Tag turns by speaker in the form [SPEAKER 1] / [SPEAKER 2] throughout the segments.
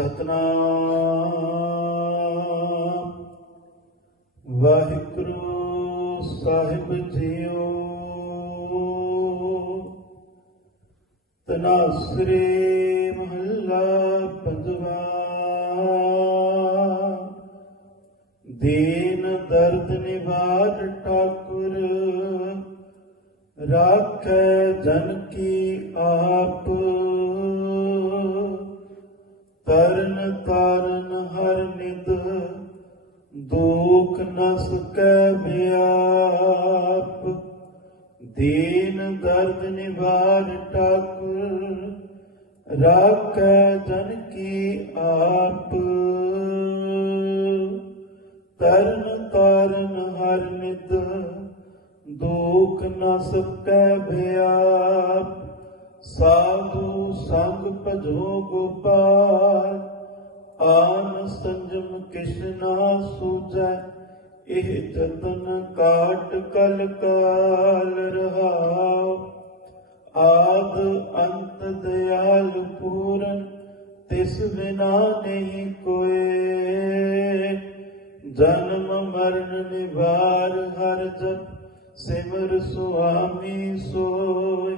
[SPEAKER 1] ਸਤਨਾਮ। ਵਾਹਿਗੁਰੂ ਸਾਹਿਬ ਜੀਓ। ਤਨਾਸਰੇ ਮਹੱਲਾ ਪੰਜਵਾ। ਦੀਨ ਦਰਦ ਨਿਵਾਰ ਠਾਕੁਰ। ਰਾਖੈ ਜਨ ਕੀ ਆਪ। ਤਰਨ ਤਾਰਨ ਹਰ ਨਿਦ ਦੁਖ ਨ ਸਕੈ ਵਿਆਪ। ਦੀਨ ਦਰਦ ਨਿਵਾਰ ਠਾਕੁਰ ਰਾਖੈ ਜਨ ਕੀ ਆਪ। ਤਰਨ ਤਾਰਨ ਹਰ ਨਿਦ ਦੁਖ ਨ ਸਕੈ ਬਿਆਪ ਸਾਧੂ ਸੰਗ ਭਜੋ ਗੋਪਾਲ, ਆਨ ਸੰਜਮ ਕਿਸ਼ਨਾ ਸੂਜੈ ਇਹ ਜਤਨ ਕਾਟ ਕਲ ਕਾਲ ਰਹਾਉ। ਆਦ ਅੰਤ ਦਿਆਲ ਪੂਰਨ, ਤਿਸ ਬਿਨਾ ਨਹੀਂ ਕੋਏ। ਜਨਮ ਮਰਨ ਨਿਵਾਰ ਹਰ ਜਪ, ਸਿਮਰ ਸੁਆਮੀ ਸੋਏ।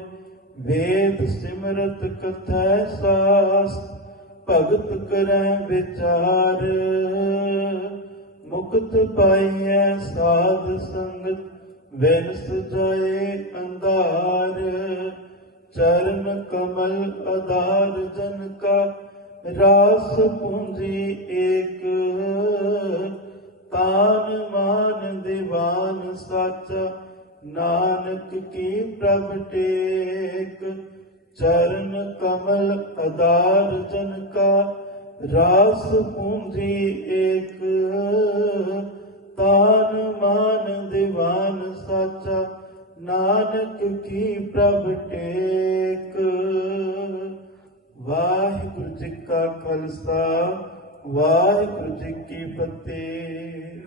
[SPEAKER 1] ਵੇਦ ਸਿਮਰਤ ਕਥੈ ਸਾਸ ਭਗਤ ਕਰੈ ਵਿਚਾਰ। ਮੁਕਤ ਪਾਈਐ ਸਾਧ ਸੰਗਤ, ਵਿਨਸ ਜਾਏ ਅੰਧਾਰ। ਚਰਨ ਕਮਲ ਆਧਾਰ ਜਨ ਕਾ, ਰਾਸ ਪੂੰਜੀ ਏਕ। ਤਾਨ ਮਾਨ ਦੀਵਾਨ ਸੱਚ ਨਾਨਕ ਕੀ ਪ੍ਰਭ ਟੇਕ? ਚਰਨ ਕਮਲ ਆਧਾਰ ਜਨ ਕਾ, ਰਾਸ ਪੂੰਜੀ ਏਕ। ਤਾਨ ਮਾਨ ਦੀਵਾਨ ਸਾਚਾ, ਨਾਨਕ ਕੀ ਪ੍ਰਭ ਟੇਕ? ਵਾਹਿਗੁਰੂ ਜੀ ਕਾ ਖਾਲਸਾ, ਵਾਹਿਗੁਰੂ ਜੀ ਕੀ ਫਤਿਹ।